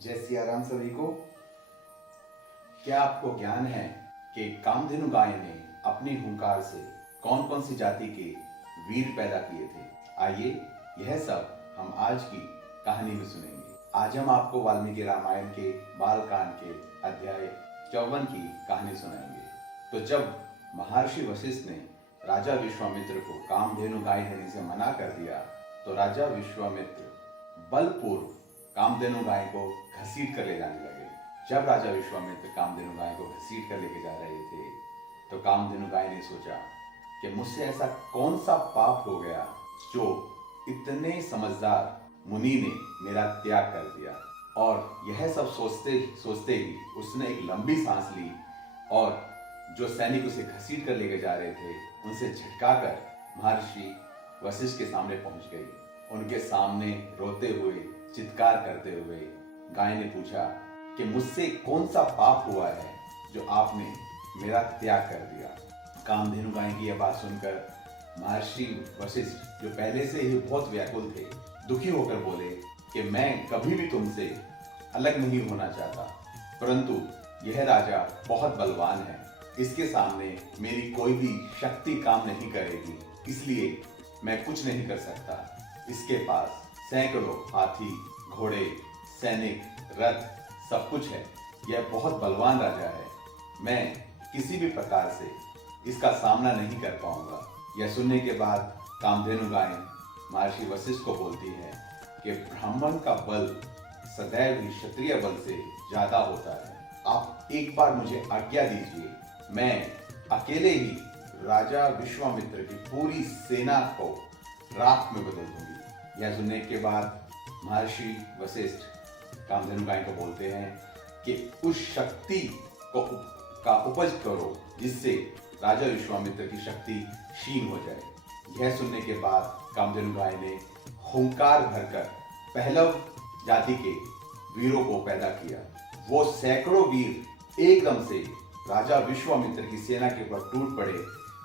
जय सिया राम सभी को। क्या आपको ज्ञान है कि कामधेनु गाय ने अपनी हुंकार से कौन कौन सी जाति के वीर पैदा किए थे? आइए यह सब हम आज की कहानी में सुनेंगे। आज हम आपको वाल्मीकि रामायण के बालकांड के अध्याय 54 की कहानी सुनाएंगे। तो जब महर्षि वशिष्ठ ने राजा विश्वामित्र को कामधेनु गाय देने से मना कर दिया तो राजा विश्वामित्र बलपूर्वक कामधेनु गाय को घसीट कर ले जाने लगे। जब राजा विश्वामित्र कामधेनु गाय को घसीट कर लेके जा रहे थे तो कामधेनु गाय ने सोचा कि मुझसे ऐसा कौन सा पाप हो गया जो इतने समझदार मुनि ने मेरा त्याग कर दिया। और यह सब सोचते सोचते ही उसने एक लंबी सांस ली और जो सैनिक उसे घसीट कर लेके जा रहे थे उनसे झटकाकर महर्षि वशिष्ठ के सामने पहुंच गई। उनके सामने रोते हुए चित्कार करते हुए गाय ने पूछा कि मुझसे कौन सा पाप हुआ है जो आपने मेरा त्याग कर दिया। कामधेनु गाय की यह बात सुनकर महर्षि वशिष्ठ जो पहले से ही बहुत व्याकुल थे दुखी होकर बोले कि मैं कभी भी तुमसे अलग नहीं होना चाहता, परंतु यह राजा बहुत बलवान है, इसके सामने मेरी कोई भी शक्ति काम नहीं करेगी, इसलिए मैं कुछ नहीं कर सकता। इसके पास सैकड़ों हाथी, घोड़े, सैनिक, रथ सब कुछ है। यह बहुत बलवान राजा है, मैं किसी भी प्रकार से इसका सामना नहीं कर पाऊंगा। यह सुनने के बाद कामधेनु गाय महर्षि वशिष्ठ को बोलती है कि ब्राह्मण का बल सदैव ही क्षत्रिय बल से ज्यादा होता है। आप एक बार मुझे आज्ञा दीजिए, मैं अकेले ही राजा विश्वामित्र की पूरी सेना को राख में बदल दूंगी। यह सुनने के बाद महर्षि वशिष्ठ कामधेनु गाय को बोलते हैं कि उस शक्ति का उपज करो जिससे राजा विश्वामित्र की शक्ति क्षीण हो जाए। यह सुनने के बाद कामधेनु गाय ने हुंकार भरकर पहलव जाति के वीरों को पैदा किया। वो सैकड़ों वीर एकदम से राजा विश्वामित्र की सेना के ऊपर टूट पड़े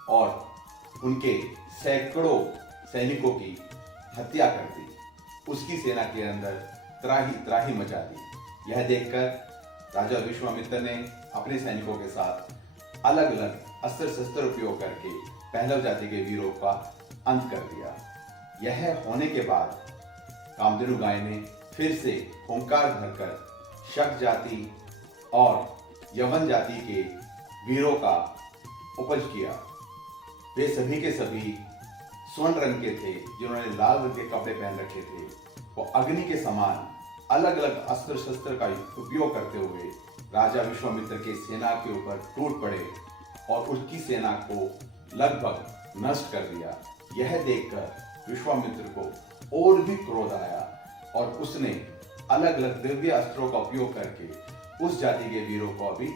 और उनके सैकड़ों सैनिकों की हत्या कर दी। उसकी सेना के अंदर त्राही त्राही मचा दी। यह देखकर राजा विश्वामित्र ने अपने सैनिकों के साथ अलग अलग अस्त्र शस्त्र उपयोग करके पहलव जाति के वीरों का अंत कर दिया। यह होने के बाद कामधेनु गाय ने फिर से हुंकार भरकर शक जाति और यवन जाति के वीरों का उपज किया। वे सभी के सभी स्वर्ण रंग के थे, जिन्होंने लाल रंग के कपड़े पहन रखे थे। वो अग्नि के समान अलग अलग अस्त्र शस्त्र का उपयोग करते हुए राजा विश्वामित्र के सेना के ऊपर टूट पड़े और उसकी सेना को लगभग नष्ट कर दिया। यह देखकर विश्वामित्र को और भी क्रोध आया और उसने अलग अलग दिव्य अस्त्रों का उपयोग करके उस जाति के वीरों को भी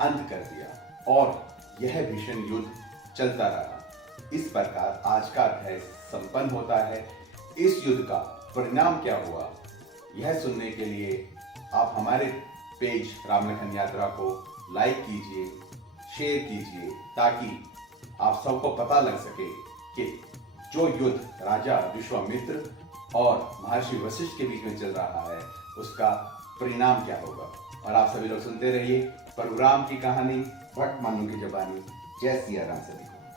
अंत कर दिया और यह भीषण युद्ध चलता रहा। इस प्रकार आज का अध्याय संपन्न होता है। इस युद्ध का परिणाम क्या हुआ, यह सुनने के लिए आप हमारे पेज रामलखन यात्रा को लाइक कीजिए, शेयर कीजिए, ताकि आप सबको पता लग सके कि जो युद्ध राजा विश्वामित्र और महर्षि वशिष्ठ के बीच में चल रहा है उसका परिणाम क्या होगा। और आप सभी लोग सुनते रहिए प्रभु राम की कहानी भट्ट मानू की जबानी। जय सिया राम सभी।